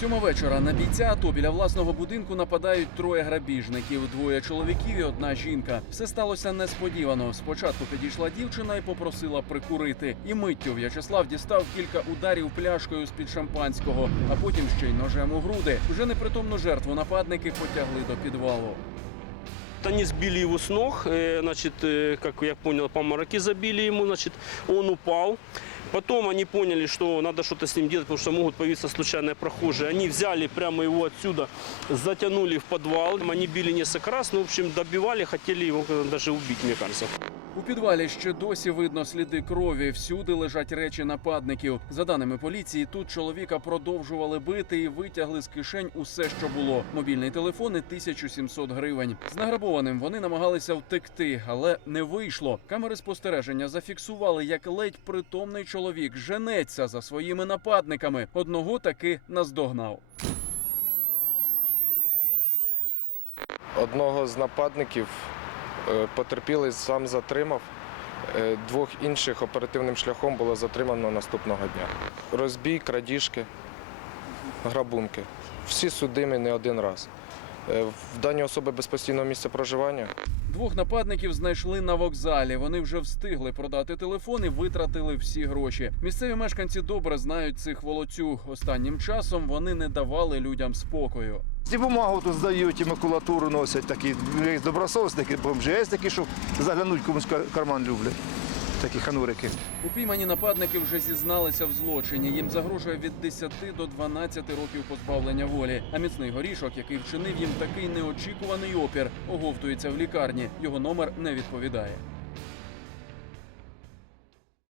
Сьома вечора на бійця АТО біля власного будинку нападають троє грабіжників: двоє чоловіків і одна жінка. Все сталося несподівано. Спочатку підійшла дівчина і попросила прикурити. І миттю В'ячеслав дістав кілька ударів пляшкою з під шампанського, а потім ще й ножем у груди. Вже непритомну жертву нападники потягли до підвалу Они сбили его с ног, э, значит, э, как я понял, по мараке забили ему, значит, он упал. Потом они поняли, что надо что-то с ним делать, потому что могут появиться случайные прохожие. Они взяли прямо его отсюда, затянули в подвал. Они били несколько раз, ну, в общем, добивали, хотели его э, даже убить, мне кажется. У підвалі ще досі видно сліди крові. Всюди лежать речі нападників. За даними поліції, тут чоловіка продовжували бити і витягли з кишень усе, що було. Мобільний телефон і 1700 гривень. З награбованим вони намагалися втекти, але не вийшло. Камери спостереження зафіксували, як ледь притомний чоловік женеться за своїми нападниками. Одного таки наздогнав. Одного з нападників е, потерпілий сам затримав. Е, Двох інших оперативним шляхом було затримано наступного дня. Розбій, крадіжки, грабунки. Всі судимі не один раз. Е, В дані особи без постійного місця проживання Двох нападників знайшли на вокзалі. Вони вже встигли продати телефон і витратили всі гроші. Місцеві мешканці добре знають цих волоцюг. Останнім часом вони не давали людям спокою. І бумагу тут здають, і макулатуру носять такі. Є добросовісники, бомжі, є такі, що заглянуть комусь карман люблять. Такі ханурики. Упіймані нападники вже зізналися в злочині. Їм загрожує від 10 до 12 років позбавлення волі. А міцний горішок, який вчинив їм такий неочікуваний опір, оговтується в лікарні. Його номер не відповідає.